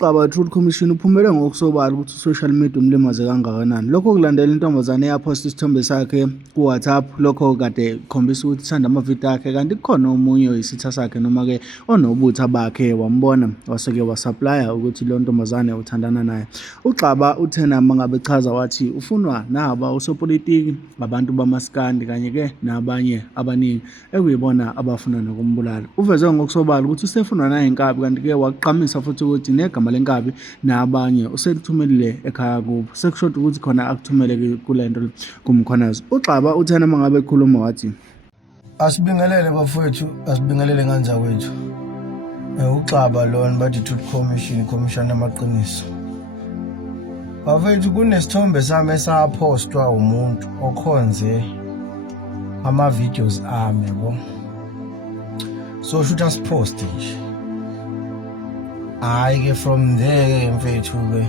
uXaba Truth Commission uphumele ngokusobala ukuthi social media umlimaze kangakanani. Lokho kulandela intombazane yaphosta isithombe sakhe ku-WhatsApp, lokho kade khombisa ukuthi sithanda amavidiyo akhe, kanti kukhona omunye oyisitha sakhe noma-ke onobutha bakhe wambona waseke wasaplaya ukuthi lo ntombazane uthandana naye. uXaba uthena mangabe chaza wathi ufunwa naba usopolitiki, abantu bamaskandi kanye-ke nabanye abaningi ekuyibona abafuna nokumbulala. Uveze ngokusobala ukuthi usefunwa nayinkabi, kanti-ke waqamisa futhi ukuthi negama lenkabi nabanye uselithumelile ekhaya kubo, sekushoda ukuthi khona akuthumele kule nto kumkhwanazi. uXaba uthena mangabe ekhuluma wathi asibingelele bafowethu, asibingelele nganzakwethu. uXaba lona bathi Truth Commission yamaqiniso. Bafowethu, kunesithombe sami esapostwa umuntu okhonze ama-videos ami yabo, so should asiposte nje. Hayi-ke from there mfethu-ke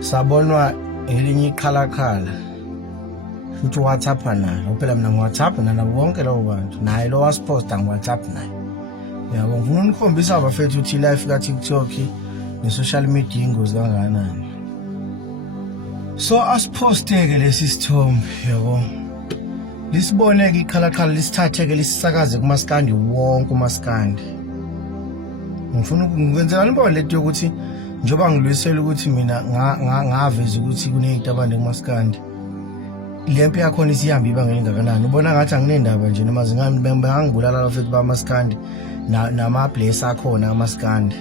sabonwa elinye iqhalakhala futhi WhatsApp nalo, phela mina ngi-WhatsApp nabo bonke labo bantu, naye lo wasiposta ngi-WhatsApp naye. Yabo, ngifuna unikhombisa bafethu ukuthi life ka-TikTok ne-social media ingozi kangakanani. So asiposte-ke lesi sithombe yabo, lisiboneke iqhalakhala, lisithathe-ke lisisakaze kumaskandi wonke umaskandi. Ngifuna ukwenzelani impela lento yokuthi njengoba ngilwisela ukuthi mina ngaveza ukuthi kuneyitabane kumaskandi, lempi yakhona isihamba ibanga elingakanani. Ubona ngathi anginendaba nje noma ngangibulala abafethu bamaskandi nama-bless akhona amaskandi,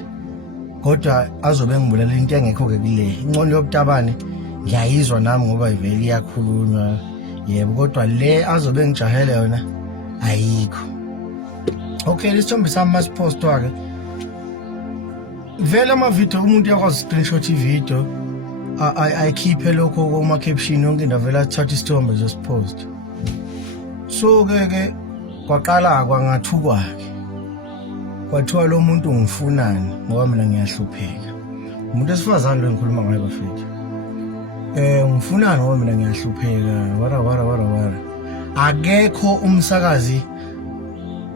kodwa azobe ngibulala into engekho-ke kule incondo yobutabane. Ngiyayizwa nami ngoba ivele iyakhulunywa, yebo, kodwa le azobe ngijahele yona ayikho. Okay, lesithombe sami masipostwa-ke vele amavidiyo umuntu yakwazi screenshot ividiyo ayikhiphe lokho kuma-caption yonke into, vele athatha isithombe josipost. So-ke kwaqala kwangathukwakhe kwathiwa lo muntu ngifunani ngoba mina ngiyahlupheka. Umuntu esifazane lo ngikhuluma ngayo bafethu, ngifunani ngoba mina ngiyahlupheka wara. Akekho umsakazi,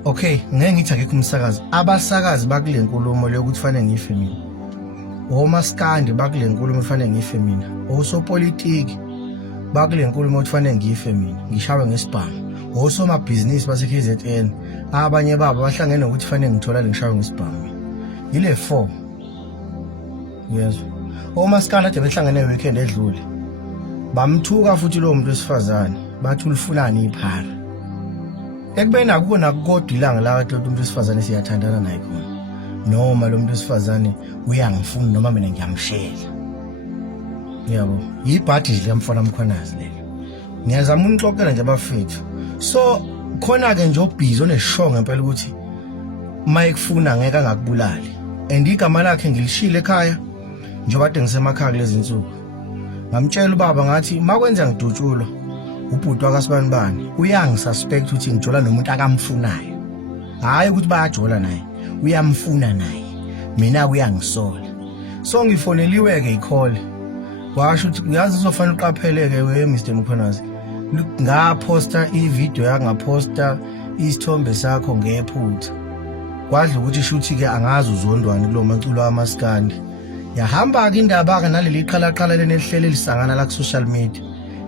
okay, ngeke ngithi akekho umsakazi, abasakazi bakule nkulumo leyo ukuthi fanele ngife mina, omaskandi bakule nkulumo fanele ngife mina, osopolitiki bakule nkulumo ukuthi fanele ngife mina, ngishawe ngesibhamu, osomabhizinisi base-KZN abanye babo bahlangene ukuthi fanele ngitholale ngishawe ngesibhamu. Yile 4 yes, omaskandi ade behlangene weekend edlule bamthuka futhi lo muntu wesifazane, bathi ulifunani iphara. Ekubeni akubona kodwa ilanga la kade umuntu wesifazane siyathandana naye khona, noma lo muntu wesifazane uyangifuna noma mina ngiyamshela. Yabo, yibhadi liyamfana mkhwanazi lelo. Ngiyazama unixoxela nje abafethu. So khona-ke nje obhizi oneshongo ngempela ukuthi mayekufuna ngeke angakubulali, and igama lakhe ngilishile ekhaya njengoba kade ngisemakhaya kulezi insuku. Ngamtshela ubaba ngathi makwenza ngidutshulwa ubhuti wakasibanibani uyangisuspect ukuthi ngijola nomuntu akamfunayo, hayi ukuthi bayajola naye, uyamfuna naye, mina kuyangisola. So ngifoneliwe-ke ikhole, washo ukuthi uyazi uzofana uqapheleke we Mr. Mkhwanazi, ngaphosta ividiyo yangaposta isithombe sakho ngephutha, kwadla ukuthi shuthi-ke angazi uzondwani kulo maculo amaskandi. Yahamba-ke indaba-ke naleli qhalaqhala lenehlele lisangana la ku-social media,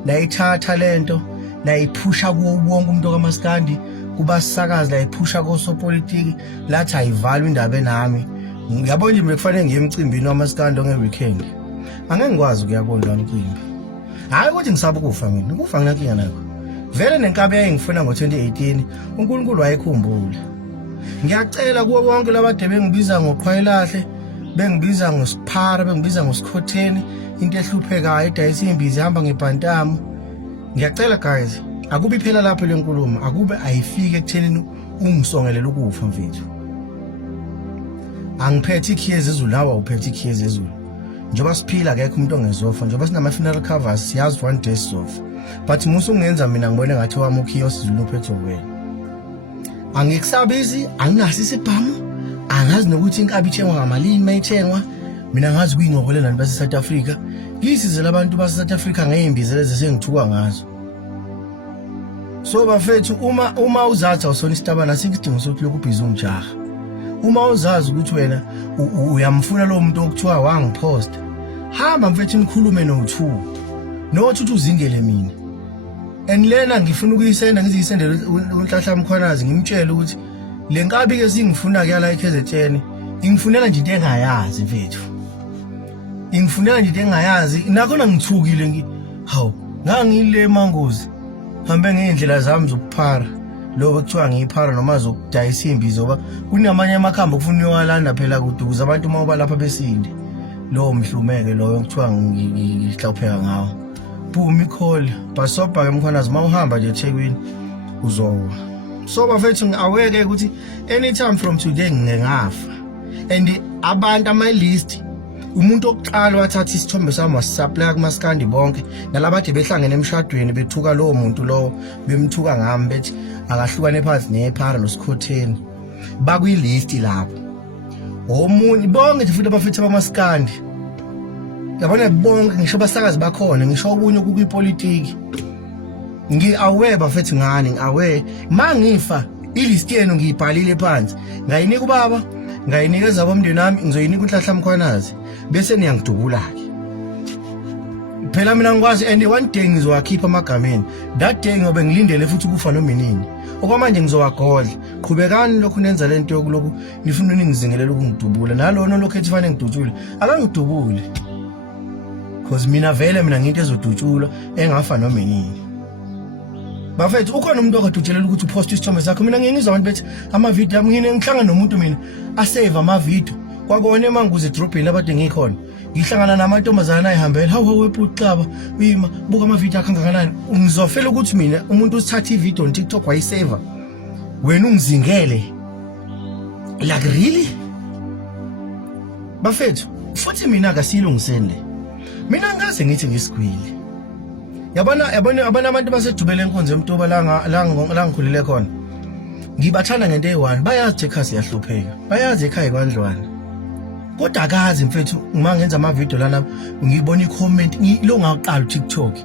layithatha lento layiphusha kuwo wonke umuntu kamaskandi, kubasakazi layiphusha kosopolitiki, lathi ayivalwe indaba enami. Ngiyabona nje bekufanele ngiye emcimbini wamaskandi onge-weekend, angeke ngikwazi ukuyakondwa umcimbi. Hayi ukuthi ngisaba ukufa mina, ukufa nginankinga nakho. Vele nenkabi yayingifuna ngo-2018 uNkulunkulu wayekhumbula. Ngiyacela kuwo bonke labade bengibiza ngoqhwayelahle, bengibiza ngosiphara, bengibiza ngosikhotheni, into ehluphekayo edayisa imbizi ihamba ngebhantamu. Ngiyacela guys, akubi phela lapho le nkulumo, akube ayifike ekuthenini ungisongelele ukufa mfethu. Angiphethe ikhiye zezulu, nawe awuphethe ikhiye zezulu. Njengoba siphila akekho umuntu ongezofa, njengoba sinama-funeral covers siyazi one day sizofa, but musu ungenza mina ngibone ngathi wami ukhiye osizulu uphethe wena. Angikusabisi, anginaso isibhamu, angazi nokuthi inkabi ithengwa ngamalini mayithengwa, mina ngazi kuyingqokolela nani base-South Africa. Ngiyisizela abantu base-South Africa ngey'mbizi lezi esengithuka ngazo. So bafethu, uma uzathi awusona isitabane asikho isidingo sokuthi lokhu ubhizi ungijaha. uma uzazi ukuthi wena uyamfuna lo muntu okuthiwa wangipost, hamba mfethu nikhulume no2 nothi uthi uzingele mina. And lena ngifuna ukuyisenda ngizisendele uNhlahla Mkhwanazi ngimtshela ukuthi le nkabi ke singifuna ke la eKZN ingifunela nje into engayazi mfethu. Ingifunela nje into engayazi nakhona ngithukile hawu ngangile mangozi hambe ngeindlela zami zokuphara lokho kuthiwa ngiyiphara noma zokudayisa imbi zoba kunamanye amakhambo kufuna uyalanda phela kudukuza abantu uma balapha besinde lo mhlumeke loyo kuthiwa ngihlawupheka ngawo Phumi call basobha ke Mkhwanazi mawuhamba nje eThekwini uzowa so bafethu aweke ukuthi anytime from today ngingafa and abantu ama list umuntu oqala wathatha isithombe sami wasisupply kumaskandi bonke nalabade behlangene emshadweni bethuka lowo muntu lowo bemthuka ngami bethi akahlukane phansi nephara nosikhotheni bakuyi list lapho omunye bonke nje futhi abafethu bamaskandi yabona bonke ngisho basakazi bakhona ngisho ubunye kuyipolitiki ngi-aware bafethu ngani ngi-aware mangifa ilist yenu ngiyibhalile phansi ngayinika ubaba ngayinikeza abomndeni nami ngizoyinika uNhlahla Mkhwanazi bese niyangidubula-ke phela mina ngikwazi and one day ngizowakhipha amagameni that day ngobe ngilindele futhi ukufa nominini okwamanje ngizowagodla qhubekani lokhu nenza lento yokulokhu nifuna ningizingelela ukungidubula nalona lokho ethi fanele ngidutshule akangidubule because mina vele mina nginto ezodutshulwa engafa nominini bafethu ukhona umuntu okadutshelela ukuthi upost isithombe sakho mina ngiyengizwa abantu bethi ama-video ngine ngihlangana nomuntu mina asave ama-video kwakona emanguze edrobheni abade ngikhona ngihlangana namantombazana ayihambela hawu wepuxaba uyima buka ama-video akho kangakanani ngizofela ukuthi mina umuntu usithatha ivideo on TikTok wayiseva wena ungizingele like really bafethu futhi mina akasilungiseni le mina ngaze ngithi ngisigwile yabona abantu basedubele enkonzo yomtoba la ngikhulile khona ngibathanda ngento eyi-1 bayazi ekhaya siyahlupheka bayazi ekhaya kwandlwana kodwa akazi mfethu uma ngenza amavidiyo lana ngibona i-comment lo ngawuqala uTikTok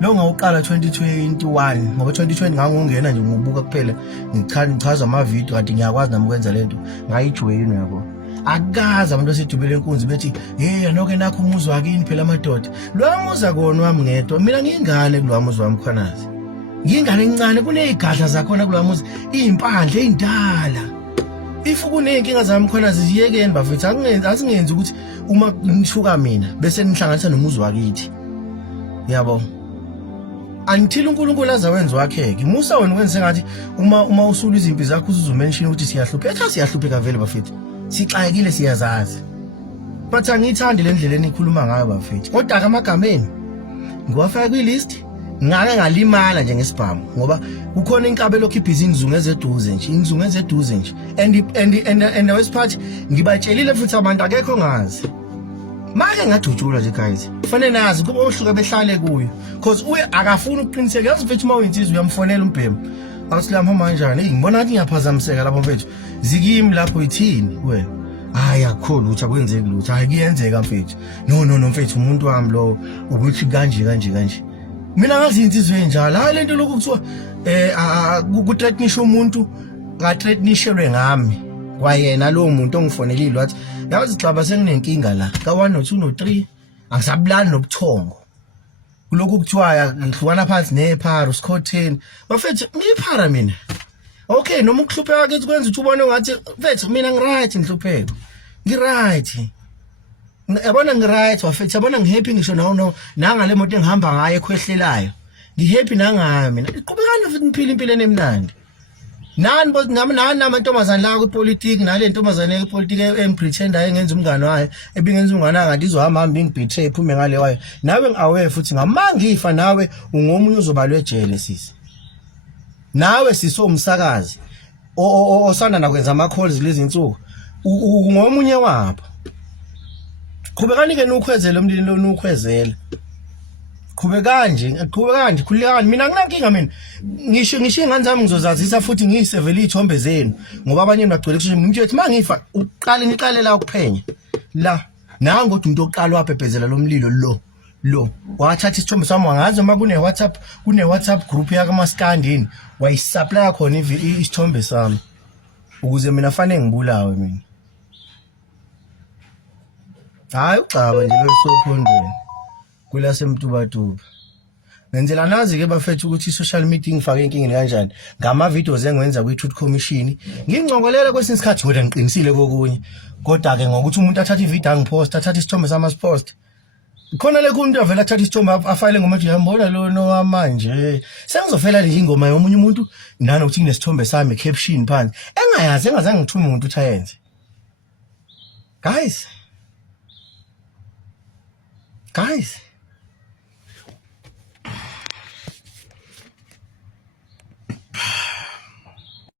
lo ngawuqala 2021 ngoba 2020 ngangungena nje ngobuka kuphela ngichaza amavidiyo kanti ngiyakwazi nami ukwenza lento ngayijoyini yabo akazi abantu basedubele enkonzo bethi hey anoke nakho umuzi wakini phela amadoda lo muza kona wami ngedwa mina ngingane kulo muzi wami Mkhwanazi ngingane encane kuneyigadla zakhona kulo muzi impandle eyindala if kunenkinga zami Mkhwanazi ziyekeni bafethu asingenzi ukuthi uma ngishuka mina bese nihlanganisa nomuzi wakithi yabo until uNkulunkulu azawenza wakheke musa wena wenze ngathi uma usula izimpi zakho uzumention ukuthi siyahlupheka siyahlupheka vele bafethu sixakile siyazazi but angiyithandi le ndlela enikhuluma ngayo bafethu kodwa amagameni ngiwafaka kwilist ngake ngalimala nje ngesibhamu ngoba kukhona inkabe lokho ibhizi ngizungeze eduze nje and wesiphathi ngibatshelile futhi abantu akekho ngazi make ngadutshulwa nje guys kufanele nazi kuba ohluka behlale kuyo because uye akafuni ukuqiniseka yazi mfethu uma uyinsizwa uyamfonela umbhemu awusilama manjani ngibona ngathi ngiyaphazamiseka lapho mfethu zikimi lapho ithini wena hayi akho lutho akwenzeki lutho hayi kuyenzeka mfethu no mfethu umuntu wami lo ukuthi kanje mina ngazi insizwe enjalo hayi lento lokhu kuthiwa ku-threatenisha umuntu ka-threatenishelwe ngami kwayena lowo muntu ongifonelile wathi yazi xaba senginenkinga la ka1 no2 no3 angisabulani nobuthongo kulokhu kuthiwa ngihlukana phansi nephara usikhotheni bafethu ngiyiphara mina okay noma ukuhlupheka kithi kwenza ukuthi ubone ngathi mfethu mina ngiright ngihlupheka ngiright yabona ngiright wafethu yabona ngihappy ngisho nangale moto engihamba ngayo ekhwehlelayo ngihappy nangayo mina iqhubekana futhi ngiphila impilo enemnandi nani both nami namantombazane la kwipolitiki nale ntombazane yepolitiki empretenda engenza umngane wayo ebingenza umngane ngathi izohamba ingibetray iphume ngale wayo nawe ngiaware futhi ngamangifa nawe ungomunye uzobalwe ejele sisi nawe sisomsakazi osanda nakwenza ama calls lezi insuku ungomunye wapha qhubekani ke nukhwezela umlilo nukhwezela qhubekanje khulekani mina nginankinga mina ngisho ingane zami ngizozazisa futhi ngiyisevele izithombe zenu ngoba abanye bagcwele kusho umuntu ethi mangifa niqale la ukuphenya la nango ukuthi umuntu oqala wabhebhezela lo mlilo lo wathatha isithombe sami wangazi uma kune WhatsApp group yaka maskandini wayisupply khona isithombe sami ukuze mina fanele ngibulawe mina. Hayi ucaba nje lo sophondweni kula semtubatuba. Ngenzela nazi ke bafethu ukuthi social media ngifake inkingeni kanjani ngama videos engiwenza kwi Truth Commission ngingcongolela kwesinye isikhathi kodwa ngiqinisile kokunye kodwa ke ngokuthi umuntu athatha ivideo angipost athatha isithombe sama post khona le kumuntu avela athatha isithombe afayile ngoma nje yambona lo nowamanje sengizofela nje ingoma yomunye umuntu nana ukuthi nginesithombe sami caption phansi engayazi engazange ngithume umuntu uthi ayenze. Guys